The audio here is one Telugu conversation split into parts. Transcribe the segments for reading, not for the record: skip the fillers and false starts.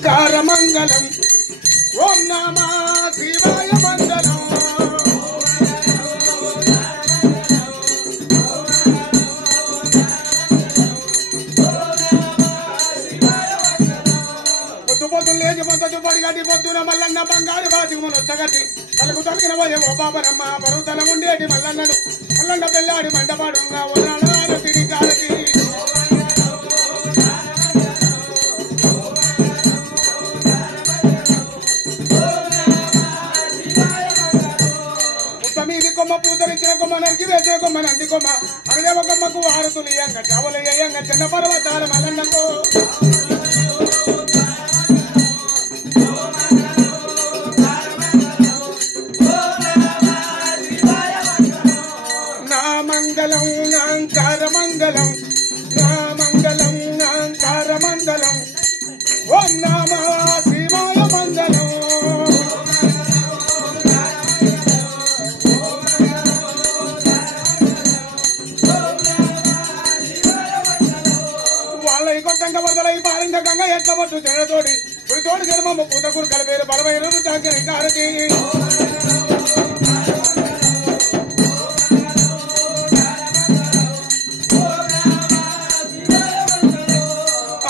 మంగళం ఓం నమ శివాయ మంగళం పొద్దు లేచి పొద్దు పడిగట్టి పొద్దున మల్లన్న బంగారు బాతికి నొచ్చగట్టి తలకు తగిన పోయే ఓ బాబరమ్మ పరుతల ఉండేటి మల్లన్నను మల్లన్న పెళ్ళాడి మండపాడుగా ఉన్నాడు తిరిగి కాలకి కొమ్మ పూతరిచ్చిన కొమ్మ నరికి వేసిన కొమ్మ నంది కొమ్మ అరదేవ కొమ్మకు వారతులు ఇయ్యంగా చావలు ఇయ్యంగా చిన్న పర్వతాల మల్లన్నకు నా మంగళం నాంకార మంగళం నా మంగళం నాంకార మంగళం ఓం నమ శివాయ మంగళం వరదలై పారంగ గంగ ఎట్ల పట్టు చెరతోడి పుడితోడి జన్మమ్మ పూతకుడు కలిపేరు బలమైన తాకని కారకి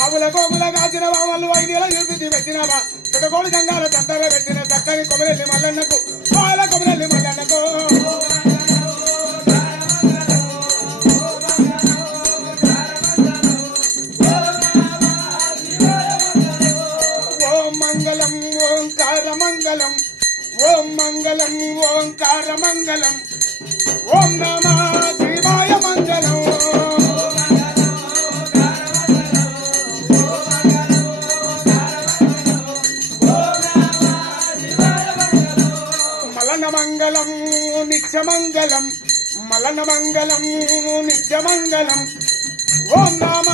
ఆవుల గోగుల కాచిన వామలు 5 ఏళ్ళ చూపించి పెట్టినావా పుట్టకోడి గంగాల తంతగా పెట్టిన చక్కని కొమరెల్లి మల్లన్నకు పాల కొమరెల్లి మల్లన్నకు మంగళం ఓంకార మంగళం ఓం మంగళం ఓంకార మంగళం ఓం నమ శివాయ మంగళం మలన మంగళం నిత్యమంగళం మలన మంగళం నిత్యమంగళం ఓం నమ